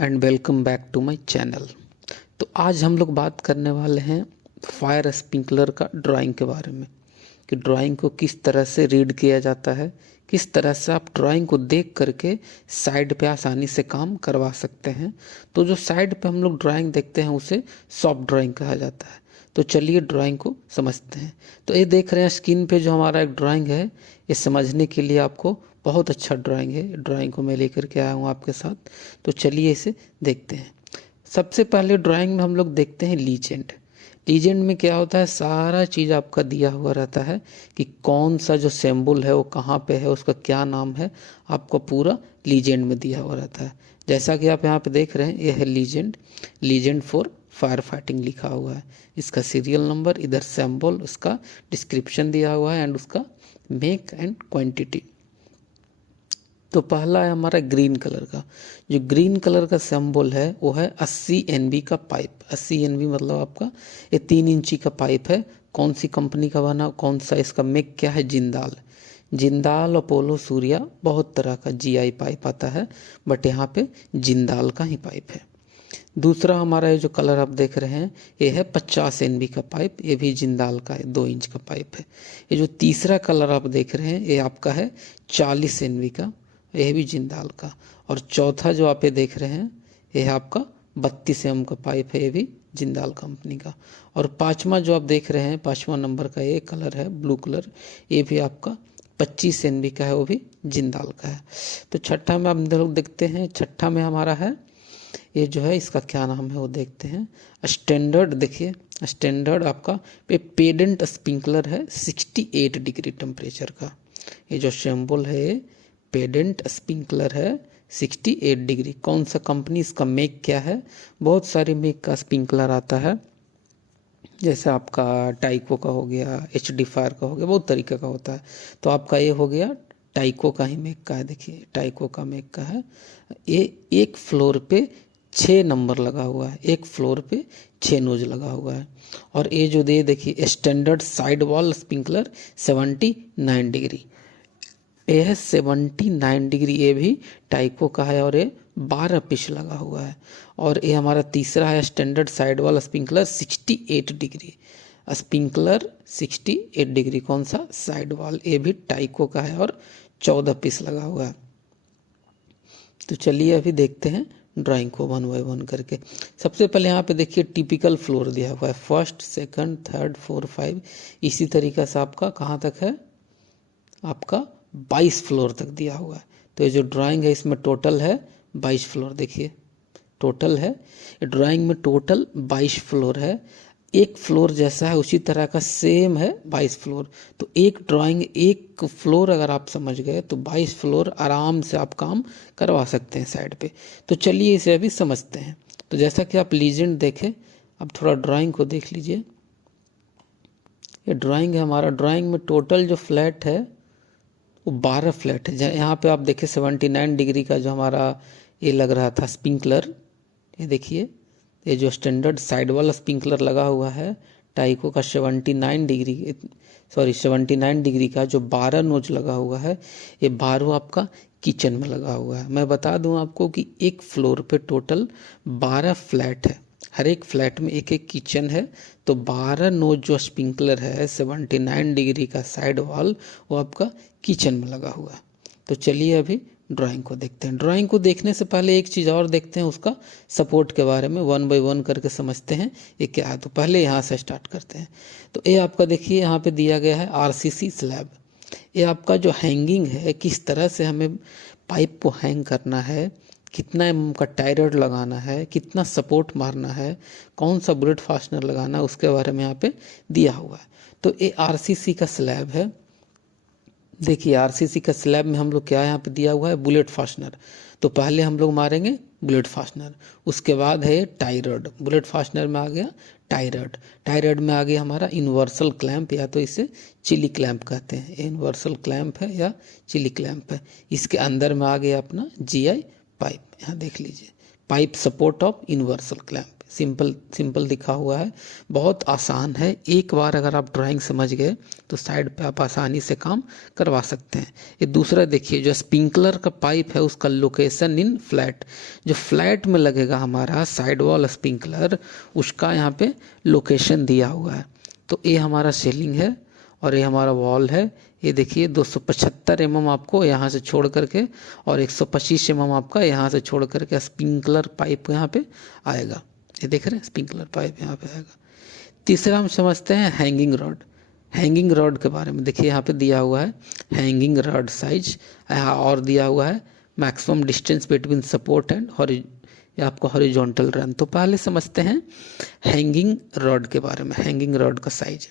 And welcome back to my channel. तो आज हम लोग बात करने वाले हैं फायर स्प्रिंकलर का ड्राइंग के बारे में कि ड्राइंग को किस तरह से रीड किया जाता है, किस तरह से आप ड्राइंग को देख करके साइड पे आसानी से काम करवा सकते हैं। तो जो साइड पे हम लोग ड्राइंग देखते हैं उसे सॉफ्ट ड्राइंग कहा जाता है। तो चलिए ड्राइंग को समझते हैं। तो ये देख रहे हैं स्क्रीन पे जो हमारा एक ड्राइंग है, ये समझने के लिए आपको बहुत अच्छा ड्राइंग है। ड्राइंग को मैं लेकर के आया हूँ आपके साथ। तो चलिए इसे देखते हैं। सबसे पहले ड्राइंग में हम लोग देखते हैं लीजेंड। लीजेंड में क्या होता है, सारा चीज़ आपका दिया हुआ रहता है कि कौन सा जो सिंबल है वो कहाँ पे है, उसका क्या नाम है, आपको पूरा लीजेंड में दिया हुआ रहता है। जैसा कि आप यहाँ पे देख रहे हैं, ये है legend. Legend for fire fighting लिखा हुआ है, इसका सीरियल नंबर, इधर सिंबल, उसका डिस्क्रिप्शन दिया हुआ है एंड उसका मेक एंड क्वांटिटी। तो पहला है हमारा ग्रीन कलर का। जो ग्रीन कलर का सिंबल है वो है 80 NB का पाइप। 80 NB मतलब आपका ये 3 इंची का पाइप है। कौन सी कंपनी का बना, कौन सा इसका मेक क्या है, जिंदाल। जिंदाल, अपोलो, सूर्या, बहुत तरह का GI पाइप आता है, बट यहाँ पे जिंदाल का ही पाइप है। दूसरा हमारा ये जो कलर आप देख रहे हैं ये है 50 NB का पाइप, ये भी जिंदाल का है, 2 इंच का पाइप है। ये जो तीसरा कलर आप देख रहे हैं ये आपका है 40 NB का, यह भी जिंदाल का। और चौथा जो आप ये देख रहे हैं ये है आपका 32 mm का पाइप है, ये भी जिंदाल कंपनी का। और पांचवा जो आप देख रहे हैं, 5वां नंबर का ये कलर है ब्लू कलर, ये भी आपका 25 NB का है, वो भी जिंदाल का है। तो छठा में आप लोग देखते हैं, छठा में हमारा है ये जो है, इसका क्या नाम है वो देखते हैं। स्टैंडर्ड, देखिए स्टैंडर्ड आपका पेडेंट स्प्रिंकलर है 68 डिग्री टेम्परेचर का। ये जो सिंबल है ये पेडेंट स्प्रिंकलर है 68 डिग्री। कौन सा कंपनी, इसका मेक क्या है, बहुत सारे मेक का स्प्रिंकलर आता है, जैसे आपका टाइको का हो गया, HD फायर का हो गया, बहुत तरीके का होता है। तो आपका ये हो गया टाइको का ही मेक का है। देखिए टाइको का मेक का है। ये एक फ्लोर पे 6 नंबर लगा हुआ है, एक फ्लोर पे 6 नोज लगा हुआ है। और ये जो दे देखिए standard side wall sprinkler 79 degree, ये है 79 डिग्री, ये भी टाइको का है और ये 12 पीस लगा हुआ है। और ये हमारा तीसरा है स्टैंडर्ड साइड वाला स्प्रिंकलर 68 डिग्री, स्प्रिंकलर 68 डिग्री, कौन सा, साइड वॉल, ये भी टाइको का है और 14 पीस लगा हुआ है। तो चलिए अभी देखते हैं ड्राइंग को 1 बाय 1 करके। सबसे पहले यहाँ पे देखिए टिपिकल फ्लोर दिया हुआ है, 1st, 2nd, 3rd, 4, 5, इसी तरीके से आपका कहाँ तक है, आपका 22 फ्लोर तक दिया हुआ है। तो ये जो ड्राइंग है इसमें टोटल है 22 फ्लोर, देखिए टोटल है ड्राइंग में टोटल 22 फ्लोर है। एक फ्लोर जैसा है उसी तरह का सेम है 22 फ्लोर। तो एक ड्राइंग, एक फ्लोर अगर आप समझ गए तो 22 फ्लोर आराम से आप काम करवा सकते हैं साइड पे। तो चलिए इसे अभी समझते हैं। तो जैसा कि आप लीजेंड देखें, अब थोड़ा ड्राइंग को देख लीजिए। ये ड्राइंग है हमारा, ड्राइंग में टोटल जो फ्लैट है वो 12 फ्लैट है। यहाँ पे आप देखिए 79 डिग्री का जो हमारा ये लग रहा था स्प्रिंकलर, ये देखिए ये जो स्टैंडर्ड साइड वाला स्प्रिंकलर लगा हुआ है टाइको का 79 डिग्री, सॉरी 79 डिग्री का जो 12 नोज लगा हुआ है, ये 12 आपका किचन में लगा हुआ है। मैं बता दूं आपको कि एक फ्लोर पे टोटल 12 फ्लैट है, हर एक फ्लैट में एक एक किचन है। तो 12 नोज जो स्प्रिंकलर है 79 डिग्री का साइड वॉल, वो आपका किचन में लगा हुआ है। तो चलिए अभी ड्राइंग को देखते हैं। ड्राइंग को देखने से पहले एक चीज़ और देखते हैं, उसका सपोर्ट के बारे में 1 बाय 1 करके समझते हैं ये क्या है। तो पहले यहाँ से स्टार्ट करते हैं। तो ये आपका देखिए यहाँ पे दिया गया है RCC स्लैब। ये आपका जो हैंगिंग है, किस तरह से हमें पाइप को हैंग करना है, कितना mm का टाई रॉड लगाना है, कितना सपोर्ट मारना है, कौन सा बुलेट फास्टनर लगाना है, उसके बारे में यहाँ पे दिया हुआ है। तो ये RCC का स्लैब है। देखिए RCC का स्लैब में हम लोग क्या यहाँ पे दिया हुआ है, बुलेट फास्टनर। तो पहले हम लोग मारेंगे बुलेट फास्टनर, उसके बाद है टाई रॉड। बुलेट फास्टनर में आ गया टाई रॉड, टाई रॉड में आ गया हमारा यूनिवर्सल क्लैंप, या तो इसे चिली क्लैंप कहते हैं। यूनिवर्सल क्लैंप है या चिली क्लैंप है। इसके अंदर में आ गया अपना GI पाइप, यहाँ देख लीजिए pipe support of universal clamp. Simple simple दिखा हुआ है, बहुत आसान है। एक बार अगर आप ड्राइंग समझ गए तो साइड पे आप आसानी से काम करवा सकते हैं। ये दूसरा देखिए, जो स्प्रिंकलर का पाइप है उसका लोकेशन इन फ्लैट, जो फ्लैट में लगेगा हमारा साइड वॉल स्प्रिंकलर, उसका यहाँ पे लोकेशन दिया हुआ है। तो ये हमारा सीलिंग है और ये हमारा वॉल है। ये देखिए 275 mm आपको यहाँ से छोड़ करके और 125 mm आपका यहाँ से छोड़ करके स्प्रिंकलर पाइप यहाँ पे आएगा। ये देख रहे हैं, स्प्रिंकलर पाइप यहाँ पे आएगा। तीसरा हम समझते हैं हैंगिंग रॉड। हैंगिंग रॉड के बारे में देखिए, यहाँ पे दिया हुआ है हैंगिंग रॉड साइज, यहाँ और दिया हुआ है maximum distance between support and ये आपको हॉरिजॉन्टल रन। तो पहले समझते हैं हैंगिंग रॉड के बारे में, हैंगिंग रॉड का साइज।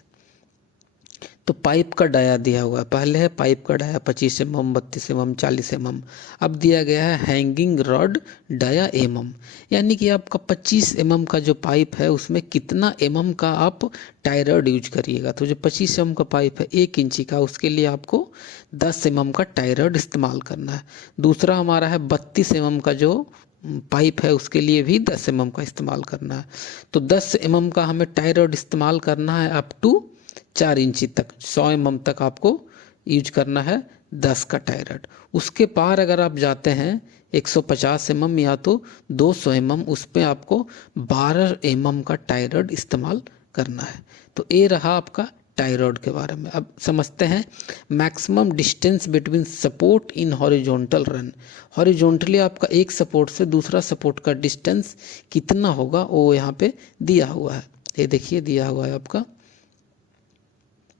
तो पाइप का डाया दिया हुआ है, पहले है पाइप का डाया 25 mm, 32 mm, 40 mm। अब दिया गया है हैंगिंग रॉड डाया mm, यानी कि आपका 25 mm का जो पाइप है उसमें कितना mm का आप टाई रॉड यूज करिएगा। तो जो 25 mm का पाइप है 1 इंची का, उसके लिए आपको 10 mm का टाई रॉड इस्तेमाल करना है। दूसरा हमारा है 32 mm का जो पाइप है, उसके लिए भी 10 mm का इस्तेमाल करना है। तो 10 mm का हमें टाई रॉड इस्तेमाल करना है अप टू 4 इंची तक, 100 mm तक आपको यूज करना है 10 का टाई रॉड। उसके पार अगर आप जाते हैं 150 mm या तो 200 mm, उस पर आपको 12 mm का टाई रॉड इस्तेमाल करना है। तो ये रहा आपका टाई रॉड के बारे में। अब समझते हैं maximum distance between support in horizontal run. Horizontally आपका एक सपोर्ट से दूसरा सपोर्ट का डिस्टेंस कितना होगा वो यहाँ पे दिया हुआ है। ये देखिए दिया हुआ है आपका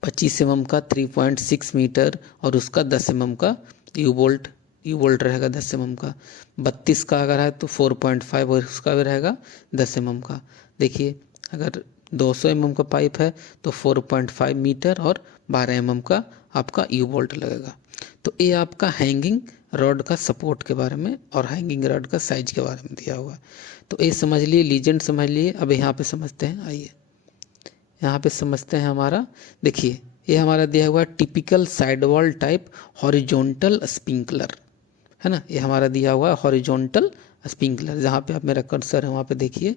25 mm का 3.6 मीटर और उसका 10 mm का यू बोल्ट रहेगा 10 mm का। 32 का अगर है तो 4.5 और उसका भी रहेगा 10 mm का। देखिए अगर 200 mm का पाइप है तो 4.5 मीटर और 12 mm का आपका यू बोल्ट लगेगा। तो ये आपका हैंगिंग रॉड का सपोर्ट के बारे में और हैंगिंग रॉड का साइज के बारे में दिया हुआ है। तो ये समझ लिए, लीजेंड समझ लिए। अब यहाँ पे समझते हैं, आइए यहाँ पे समझते हैं हमारा। देखिए ये हमारा दिया हुआ है typical side wall type horizontal sprinkler, है ना। ये हमारा दिया हुआ है हॉरिजॉन्टल स्प्रिंकलर, जहाँ पे आप मेरा कर्सर है वहाँ पे देखिए।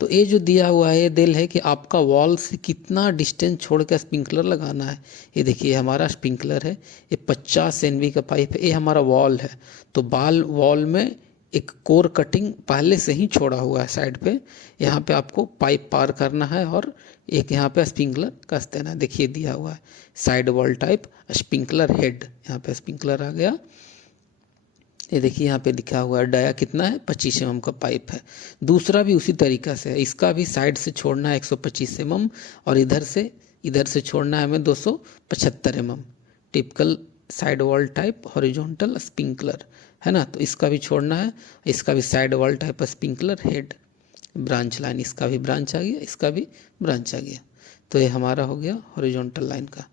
तो ये जो दिया हुआ है ये दिल है कि आपका वॉल से कितना डिस्टेंस छोड़ कर स्प्रिंकलर लगाना है। ये देखिए हमारा स्प्रिंकलर है, ये 50 NV का पाइप है, ये हमारा वॉल है। तो वॉल में एक कोर कटिंग पहले से ही छोड़ा हुआ है साइड पे, यहाँ पे आपको पाइप पार करना है और एक यहाँ पे स्प्रिंकलर कस देना है। देखिए दिया हुआ है side wall type sprinkler head, यहाँ पे स्प्रिंकलर आ गया। ये देखिए यहाँ पे लिखा हुआ है डाया कितना है 25 mm का पाइप है। दूसरा भी उसी तरीका से है, इसका भी साइड से छोड़ना है 125 mm और इधर से छोड़ना है हमें 275 mm। Typical side wall type horizontal sprinkler, है ना। तो इसका भी छोड़ना है, इसका भी side wall type sprinkler head branch line, इसका भी ब्रांच आ गया, इसका भी ब्रांच आ गया। तो ये हमारा हो गया हॉरिजॉन्टल लाइन का।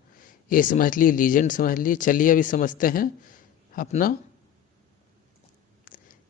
ये समझ लिए, लीजेंड समझ लिए। चलिए अभी समझते हैं अपना,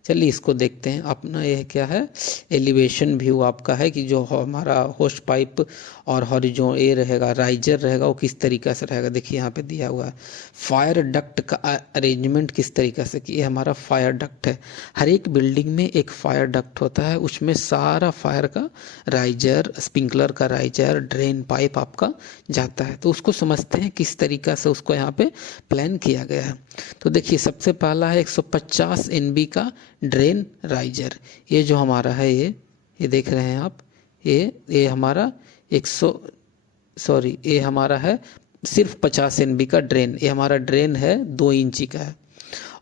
चलिए इसको देखते हैं। अपना यह क्या है, एलिवेशन व्यू आपका है कि जो हमारा होस्ट पाइप और हॉरिजॉन ये रहेगा, राइजर रहेगा, वो किस तरीक़े से रहेगा। देखिए यहाँ पे दिया हुआ है फायर डक्ट का अरेंजमेंट किस तरीक़े से, कि ये हमारा फायर डक्ट है। हर एक बिल्डिंग में एक फायर डक्ट होता है, उसमें सारा फायर का राइजर, स्प्रिंकलर का राइजर, ड्रेन पाइप आपका जाता है। तो उसको समझते हैं किस तरीक़ा से उसको यहाँ पे प्लान किया गया है। तो देखिए सबसे पहला है 150 NB का ड्रेन राइजर। ये जो हमारा है ये देख रहे हैं आप, ये हमारा ये हमारा है सिर्फ 50 NB का ड्रेन। ये हमारा ड्रेन है 2 इंची का है।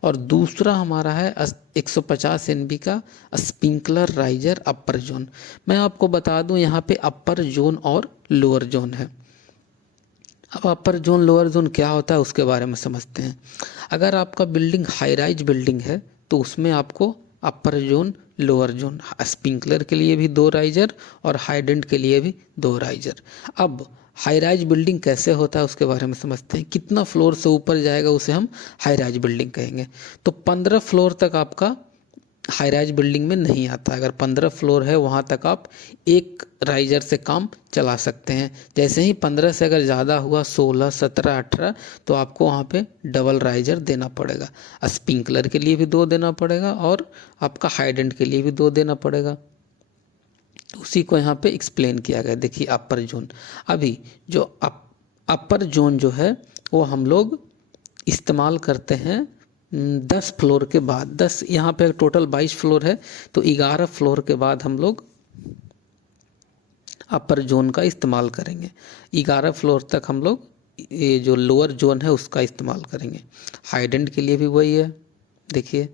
और दूसरा हमारा है 150 NB का स्प्रिंकलर राइजर अपर जोन। मैं आपको बता दूं यहाँ पे अपर जोन और लोअर जोन है। अब अपर जोन लोअर जोन क्या होता है उसके बारे में समझते हैं। अगर आपका बिल्डिंग हाई राइज बिल्डिंग है तो उसमें आपको अपर जोन लोअर जोन, स्प्रिंकलर के लिए भी 2 राइजर और हाइडेंट के लिए भी 2 राइजर। अब हाई राइज बिल्डिंग कैसे होता है उसके बारे में समझते हैं। कितना फ्लोर से ऊपर जाएगा उसे हम हाई राइज बिल्डिंग कहेंगे। तो 15 फ्लोर तक आपका हाई राइज बिल्डिंग में नहीं आता। अगर 15 फ्लोर है वहाँ तक आप एक राइजर से काम चला सकते हैं। जैसे ही 15 से अगर ज़्यादा हुआ 16, 17, 18 तो आपको वहाँ पे डबल राइजर देना पड़ेगा। स्प्रिंकलर के लिए भी 2 देना पड़ेगा और आपका हाइडेंट के लिए भी 2 देना पड़ेगा। उसी को यहाँ पे एक्सप्लेन किया गया। देखिए अपर जोन, अभी जो अपर जोन जो है वो हम लोग इस्तेमाल करते हैं 10 फ्लोर के बाद। 10 यहाँ पे टोटल 22 फ्लोर है तो 11 फ्लोर के बाद हम लोग अपर जोन का इस्तेमाल करेंगे। 11 फ्लोर तक हम लोग ये जो लोअर जोन है उसका इस्तेमाल करेंगे। हाइडेंट के लिए भी वही है। देखिए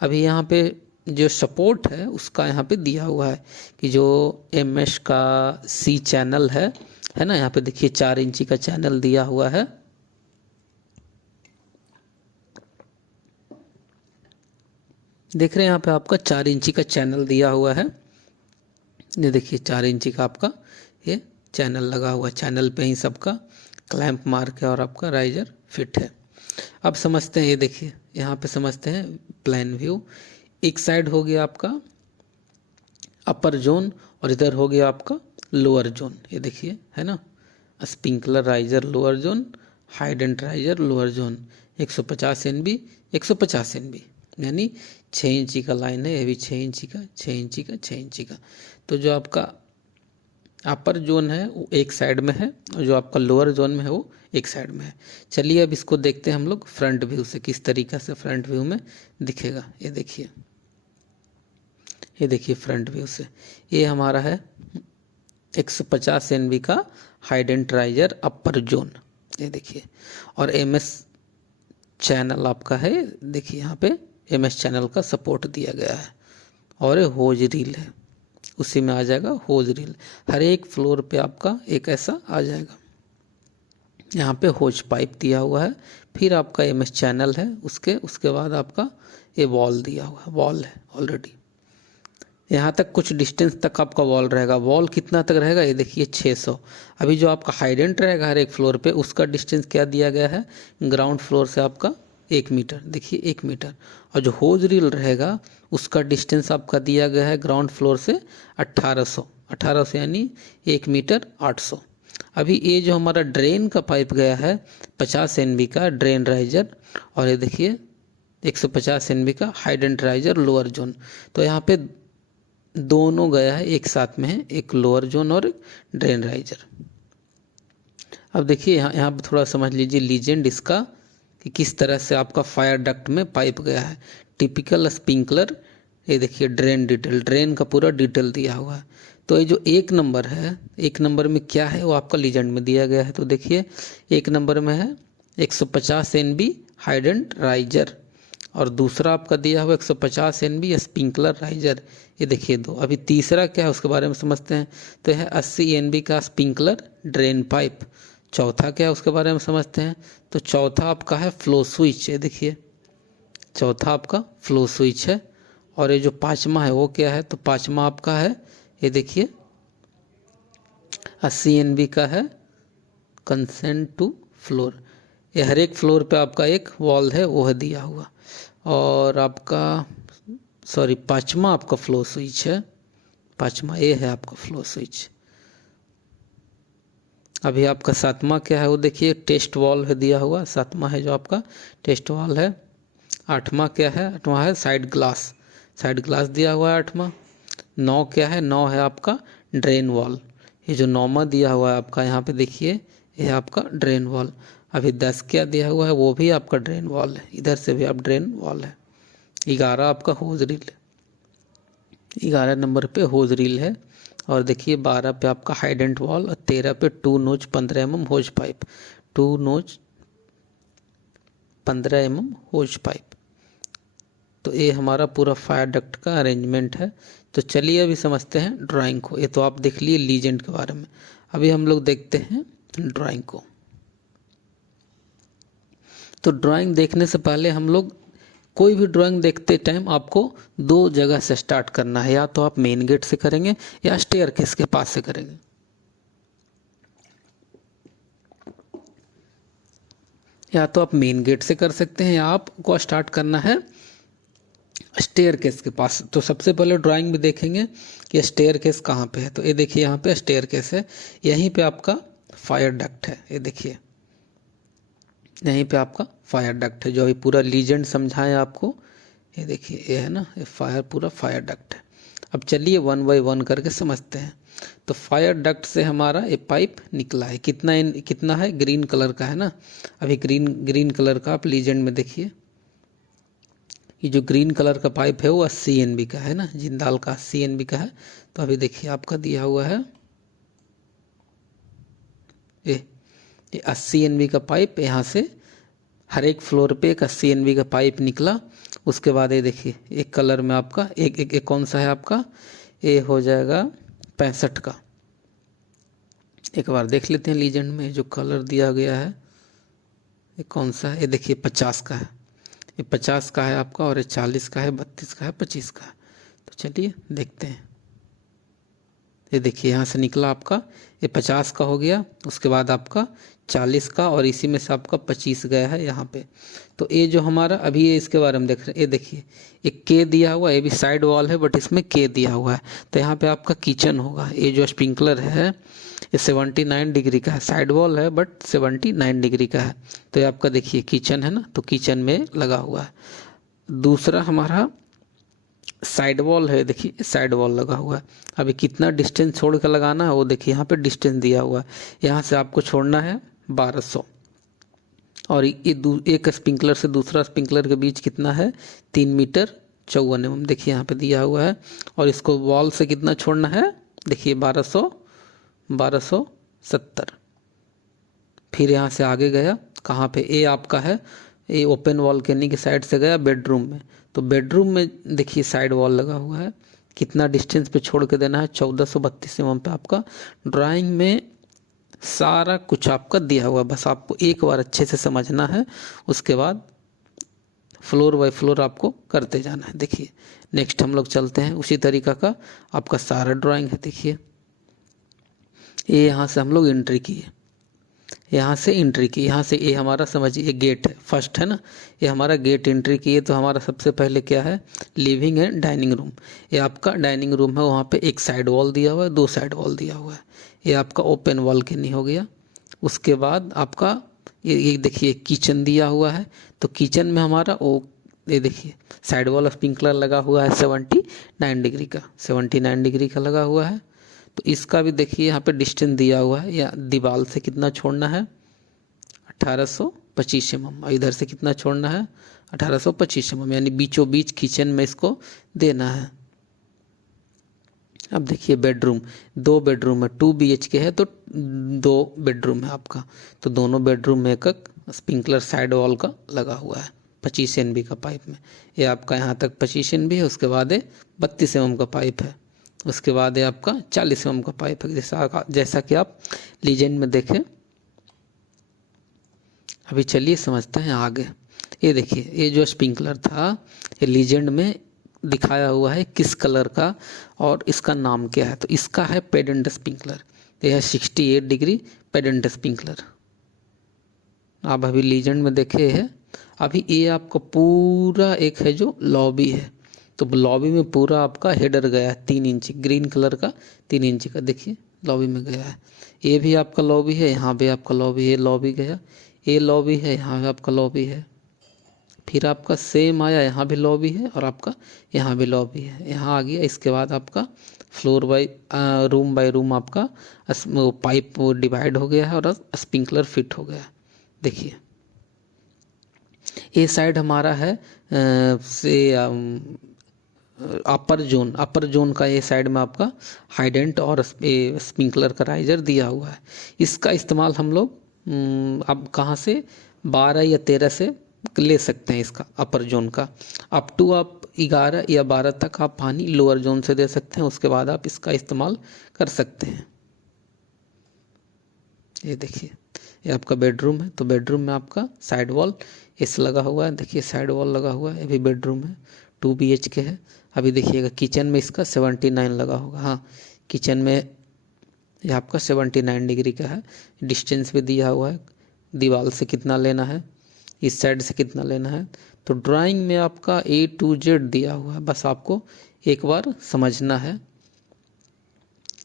अभी यहाँ पे जो सपोर्ट है उसका यहाँ पे दिया हुआ है कि जो MS का C चैनल है ना, यहाँ पे देखिए 4 इंची का चैनल दिया हुआ है। देख रहे हैं यहाँ पे आपका 4 इंची का चैनल दिया हुआ है। ये देखिए 4 इंची का आपका ये चैनल लगा हुआ है। चैनल पे ही सबका क्लैंप मार्क है और आपका राइजर फिट है। अब समझते हैं, ये देखिए यहाँ पे समझते हैं प्लान व्यू। एक साइड हो गया आपका अपर जोन और इधर हो गया आपका लोअर जोन। ये देखिए है ना, sprinkler riser lower zone, hydrant riser lower zone. 150 NB 150 NB यानी 6 इंची का लाइन है। ये भी 6 इंची का, 6 इंची का, 6 इंची का। तो जो आपका अपर जोन है वो एक साइड में है और जो आपका लोअर जोन में है वो एक साइड में है। चलिए अब इसको देखते हैं हम लोग फ्रंट व्यू से, किस तरीक़ा से फ्रंट व्यू में दिखेगा। ये देखिए, ये देखिए फ्रंट व्यू से ये हमारा है 150 NB का हाइडेंट राइजर अपर जोन। ये देखिए, और MS चैनल आपका है। देखिए यहाँ पे MS चैनल का सपोर्ट दिया गया है और ये होज रील है, उसी में आ जाएगा होज रील। हर एक फ्लोर पे आपका एक ऐसा आ जाएगा। यहाँ पे होज पाइप दिया हुआ है, फिर आपका MS चैनल है, उसके बाद आपका ये वॉल दिया हुआ है, वॉल है ऑलरेडी। यहाँ तक कुछ डिस्टेंस तक आपका वॉल रहेगा। वॉल कितना तक रहेगा, ये देखिए 600। अभी जो आपका हाइडेंट रहेगा हर एक फ्लोर पे उसका डिस्टेंस क्या दिया गया है, ग्राउंड फ्लोर से आपका 1 मीटर, देखिए 1 मीटर। और जो होज रील रहेगा उसका डिस्टेंस आपका दिया गया है ग्राउंड फ्लोर से 1800 यानी 1 मीटर 800। अभी ये जो हमारा ड्रेन का पाइप गया है 50 NB का ड्रेन राइजर, और ये देखिए 150 NB का हाइडेंट राइजर लोअर जोन। तो यहाँ पे दोनों गया है एक साथ में है, एक लोअर जोन और एक ड्रेन राइजर। अब देखिए यहाँ पे थोड़ा समझ लीजिए लीजेंड इसका कि किस तरह से आपका फायर डक्ट में पाइप गया है। टिपिकल स्प्रिंकलर, ये देखिए ड्रेन डिटेल, ड्रेन का पूरा डिटेल दिया हुआ है। तो ये जो 1 नंबर है, 1 नंबर में क्या है वो आपका लीजेंड में दिया गया है। तो देखिए 1 नंबर में है 150 NB हाइडेंट राइजर और दूसरा आपका दिया हुआ 150 NB स्प्रिंकलर राइजर। ये देखिए 2। अभी तीसरा क्या है उसके बारे में समझते हैं। तो यह 80 NB का स्प्रिंकलर ड्रेन पाइप। चौथा क्या है उसके बारे में समझते हैं। तो चौथा आपका है फ्लो स्विच। ये देखिए चौथा आपका फ्लो स्विच है। और ये जो 5वां है वो क्या है, तो 5वां आपका है, ये देखिए 80 NB का है कंसेंट टू फ्लोर। ये हर एक फ्लोर पे आपका एक वॉल है वो है दिया हुआ। और आपका 5वां आपका फ्लो स्विच है, 5वां ये है आपका फ्लो स्विच। अभी आपका 7वां क्या है वो देखिए टेस्ट वॉल है दिया हुआ, 7वां है जो आपका टेस्ट वॉल है। 8वां क्या है, 8वां है साइड ग्लास दिया हुआ है 8वां। 9 क्या है, 9 है आपका ड्रेन वॉल। ये जो 9वां दिया हुआ है आपका यहाँ पे देखिए ये आपका ड्रेन वॉल। अभी 10 क्या दिया हुआ है वो भी आपका ड्रेन वॉल है, इधर से भी आप ड्रेन वॉल है। 11 आपका होज रील है, 11 नंबर पे होज रील है। और देखिए 12 पे आपका हाइडेंट वॉल और 13 पे 2 नोच 15 mm होज पाइप, 2 नोच 15 mm होज पाइप। तो ये हमारा पूरा फायर डक्ट का अरेंजमेंट है। तो चलिए अभी समझते हैं ड्राइंग को। ये तो आप देख लिए लीजेंड के बारे में, अभी हम लोग देखते हैं ड्राइंग को। तो ड्राइंग देखने से पहले हम लोग कोई भी ड्राइंग देखते टाइम आपको 2 जगह से स्टार्ट करना है। या तो आप मेन गेट से करेंगे या स्टेयरकेस के पास से करेंगे। या तो आप मेन गेट से कर सकते हैं या आपको स्टार्ट करना है स्टेयरकेस के पास। तो सबसे पहले ड्राइंग में देखेंगे कि स्टेयरकेस कहाँ पे है। तो ये देखिए यहाँ पे स्टेयरकेस है, यहीं पे आपका फायर डक्ट है। ये देखिए यहीं पे आपका फायर डक्ट है, जो अभी पूरा लीजेंड समझाएं आपको। ये देखिए ये है ना, ये फायर पूरा फायर डक्ट है। अब चलिए वन बाय वन करके समझते हैं। तो फायर डक्ट से हमारा ये पाइप निकला है, कितना है, ग्रीन कलर का है ना। अभी ग्रीन कलर का आप लीजेंड में देखिए, ये जो ग्रीन कलर का पाइप है वो 80 NB का है ना, जिंदाल का 80 NB का है। तो अभी देखिए आपका दिया हुआ है ये 80 NB का पाइप, यहाँ से हर एक फ्लोर पे एक 80 NB का पाइप निकला। उसके बाद ये देखिए एक कलर में आपका एक कौन सा है आपका, ये हो जाएगा 65 का। एक बार देख लेते हैं लीजेंड में जो कलर दिया गया है ये कौन सा है। ये देखिए 50 का है, ये 50 का है आपका, और ये 40 का है, 32 का है, 25 का है। तो चलिए देखते हैं। ये देखिए यहाँ से निकला आपका ये 50 का हो गया, उसके बाद आपका 40 का, और इसी में से आपका 25 गया है यहाँ पे। तो ये जो हमारा अभी ये इसके बारे में देख रहे हैं, ये देखिए एक के दिया हुआ है, ये भी साइड वॉल है बट इसमें के दिया हुआ है। तो यहाँ पे आपका किचन होगा। ये जो स्प्रिंकलर है ये 79 डिग्री का है, साइड वॉल है बट 79 डिग्री का है। तो ये आपका देखिए किचन है ना, तो किचन में लगा हुआ है। दूसरा हमारा साइड वॉल है, देखिए साइड वॉल लगा हुआ है। अभी कितना डिस्टेंस छोड़ कर लगाना है वो देखिए यहाँ पे डिस्टेंस दिया हुआ है, यहाँ से आपको छोड़ना है 1200। और ये एक स्प्रिंकलर से दूसरा स्प्रिंकलर के बीच कितना है, 3 मीटर 54 mm देखिए यहाँ पे दिया हुआ है। और इसको वॉल से कितना छोड़ना है, देखिए 1270। फिर यहाँ से आगे गया कहाँ पे, ये आपका है, ये ओपन वॉल केनी के साइड से गया बेडरूम में। तो बेडरूम में देखिए साइड वॉल लगा हुआ है, कितना डिस्टेंस पे छोड़ के देना है, 1432 mm पे। आपका ड्राइंग में सारा कुछ आपका दिया हुआ है, बस आपको एक बार अच्छे से समझना है, उसके बाद फ्लोर बाय फ्लोर आपको करते जाना है। देखिए नेक्स्ट हम लोग चलते हैं, उसी तरीका का आपका सारा ड्राइंग है। देखिए ये यहाँ से हम लोग एंट्री किए, यहाँ से एंट्री की, यहाँ से ये हमारा समझिए गेट है, फर्स्ट है ना, ये हमारा गेट एंट्री किए। तो हमारा सबसे पहले क्या है, लिविंग एंड डाइनिंग रूम। ये आपका डाइनिंग रूम है, वहाँ पे एक साइड वॉल दिया हुआ है, 2 साइड वॉल दिया हुआ है। ये आपका ओपन वॉल के नहीं हो गया। उसके बाद आपका ये देखिए किचन दिया हुआ है। तो किचन में हमारा वो ये देखिए साइड वॉल स्प्रिंकलर लगा हुआ है 79 डिग्री का, 79 डिग्री का लगा हुआ है। तो इसका भी देखिए यहाँ पे डिस्टेंस दिया हुआ है, या दीवार से कितना छोड़ना है, 1825 mm। इधर से कितना छोड़ना है, 1825 mm, यानी बीचों बीच किचन में इसको देना है। अब देखिए बेडरूम, 2 बेडरूम है, 2 BHK है, तो 2 बेडरूम है आपका। तो दोनों बेडरूम में एक स्प्रिंकलर साइड वॉल का लगा हुआ है 25 NB का पाइप में। ये आपका यहाँ तक 25 NB है, उसके बाद 32 mm का पाइप है, उसके बाद ये आपका 40 mm का पाइप है, जैसा कि आप लीजेंड में देखें। अभी चलिए समझते हैं आगे। ये देखिए ये जो स्प्रिंकलर था ये लीजेंड में दिखाया हुआ है किस कलर का, और इसका नाम क्या है। तो इसका है पेडेंट स्प्रिंकलर, यह है 68 डिग्री पेडेंट स्प्रिंकलर। आप अभी लीजेंड में देखे हैं। अभी ये आपका पूरा एक है जो लॉबी है, तो लॉबी में पूरा आपका हेडर गया है 3 इंच ग्रीन कलर का, 3 इंच का देखिए लॉबी में गया है। ये भी आपका लॉबी है, यहाँ भी आपका लॉबी है, लॉबी गया, ये लॉबी है, यहाँ भी आपका लॉबी है। फिर आपका सेम आया, यहाँ भी लॉबी है, और आपका यहाँ भी लॉबी है, यहाँ आ गया। इसके बाद आपका floor by room by room आपका पाइप डिवाइड हो गया है और स्प्रिंकलर फिट हो गया। देखिए ये साइड हमारा है से अपर जोन का, ये साइड में आपका हाइडेंट और स्प्रिंकलर का राइजर दिया हुआ है। इसका इस्तेमाल हम लोग अब कहाँ से 12 या 13 से ले सकते हैं, इसका अपर जोन का। अप टू आप 11 या 12 तक आप पानी लोअर जोन से दे सकते हैं, उसके बाद आप इसका इस्तेमाल कर सकते हैं। ये देखिए ये आपका बेडरूम है, तो बेडरूम में आपका साइड वॉल इस लगा हुआ है, देखिए साइड वॉल लगा हुआ है। ये भी बेडरूम है, 2 BHK है। अभी देखिएगा किचन में इसका 79 लगा होगा, हाँ किचन में ये आपका 79 डिग्री का है। डिस्टेंस भी दिया हुआ है, दीवार से कितना लेना है, इस साइड से कितना लेना है। तो ड्राइंग में आपका A to Z दिया हुआ है, बस आपको एक बार समझना है।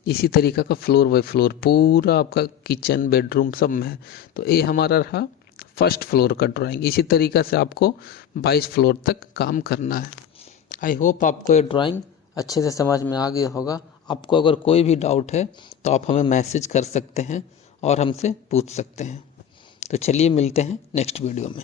इसी तरीका का फ्लोर बाय फ्लोर पूरा आपका किचन बेडरूम सब में है। तो ये हमारा रहा फर्स्ट फ्लोर का ड्राइंग। इसी तरीका से आपको 22 फ्लोर तक काम करना है। आई होप आपको ये ड्राइंग अच्छे से समझ में आ गया होगा। आपको अगर कोई भी डाउट है तो आप हमें मैसेज कर सकते हैं और हमसे पूछ सकते हैं। तो चलिए मिलते हैं नेक्स्ट वीडियो में।